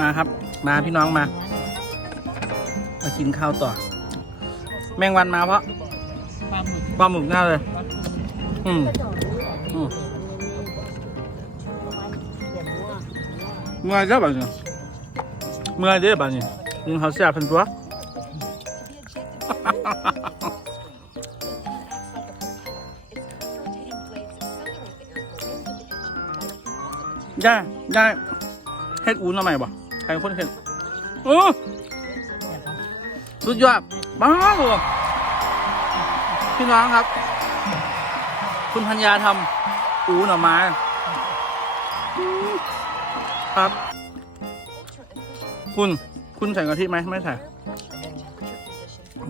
มาครับ มาพี่น้องมา มากินข้าวต่อ แมงวันมาเพราะปลาหมึกปลาหมึกหน้าเลย อืมอืมเมื่อยเด้อแบบนี้เมื่อยเด้อแบบนี้ยิงเขาเสียพันตัวย่าย่าเฮ็ดอูนทำไมบ่ ใครเป็นคนเฮ็ดโอ้สุดยอดบ้าเลยพี่น้องครับ คุณพัญญาทำอูหน่อไม้ครับ คุณคุณใส่กะทิไหมไม่ใส่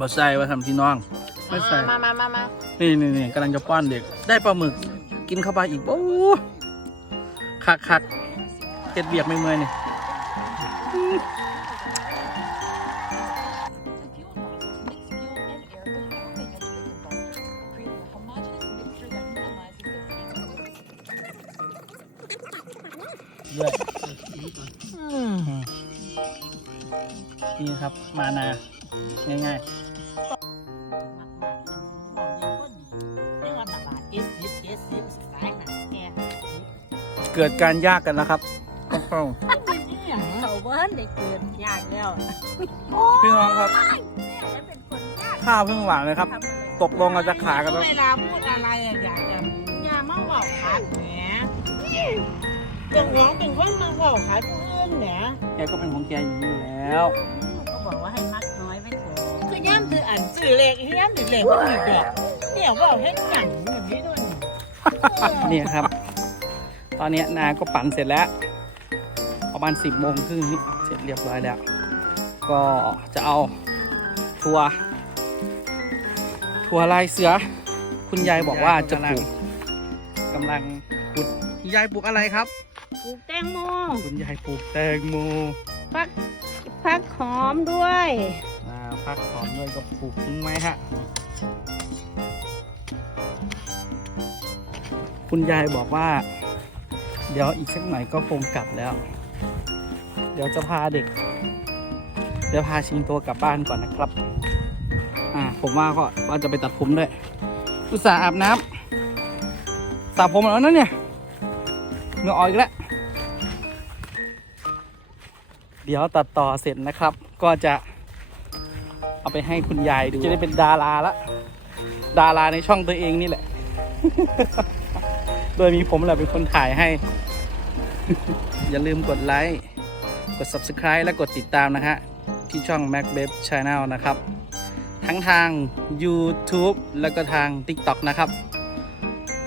บ่ใส่ว่าทำพี่น้อง ไม่ใส่มามามามานี่นี่นี่กำลังจะป้อนเด็ก ได้ปลาหมึก กินเข้าไปอีกโอ้คักคักเก็ดเบียกไม่เมื่อยนี่เยอะ นี่ครับ มานา ง่ายไม่ว่ายหนังแกๆเกิดการยากกันแล้วครับต้อง เขาเบิ้ลได้เกิดยากแล้วพี่น้องครับแม่มันเป็นคนยากข้าวเพิ่งหวานเลยครับทำอะไรตกลงกันจะขากันแล้วเวลาพูดอะไรอะอยากจะอย่ามาบอกขาดแหมจังหวะเป็นคนมาบอกขาดเพื่อนแหมแกก็เป็นของแกอย่างนี้อยู่แล้วก็บอกว่าให้มักน้อยไปเถอะคือย่ำถืออ่านสื่อเลขย่ำถือเลขว่ามีเด็กเนี่ยบอกให้หนังแบบนี้ด้วยนี่นี่ครับ ตอนนี้นาก็ปั่นเสร็จแล้ว ประมาณสิบโมงครึ่งนี่ เสร็จเรียบร้อยแล้ว ก็จะเอาทัวร์ทัวร์ลายเสือ คุณยายบอกว่าจะปลูกกำลังขุดยายปลูกอะไรครับ ปลูกแตงโม คุณยายปลูกแตงโมพักพักหอมด้วยอ่าพักหอมด้วยก็ปลูกทิ้งไว้ฮะคุณยายบอกว่า เดี๋ยวอีกสักหน่อยก็คงกลับแล้ว เดี๋ยวจะพาเด็ก เดี๋ยวพาชิงตัวกลับบ้านก่อนนะครับ อ่า ผมว่าก็ว่าจะไปตัดผมด้วยอุตส่าห์อาบน้ำสระผมแล้วนะเนี่ยเหงื่อออกอีกแล้ว เดี๋ยวตัดต่อเสร็จนะครับ ก็จะ เอาไปให้คุณยายดูจะได้เป็นดาราละ ดาราในช่องตัวเองนี่แหละ โดยมีผมแหละเป็นคนถ่ายให้ อย่าลืมกดไลค์ กด subscribe และกดติดตามนะฮะที่ช่อง Macbeth Channel นะครับ ทั้งทาง YouTube แล้วก็ทาง TikTok นะครับ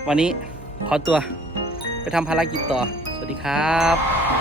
วันนี้ขอตัวไปทำภารกิจต่อ สวัสดีครับ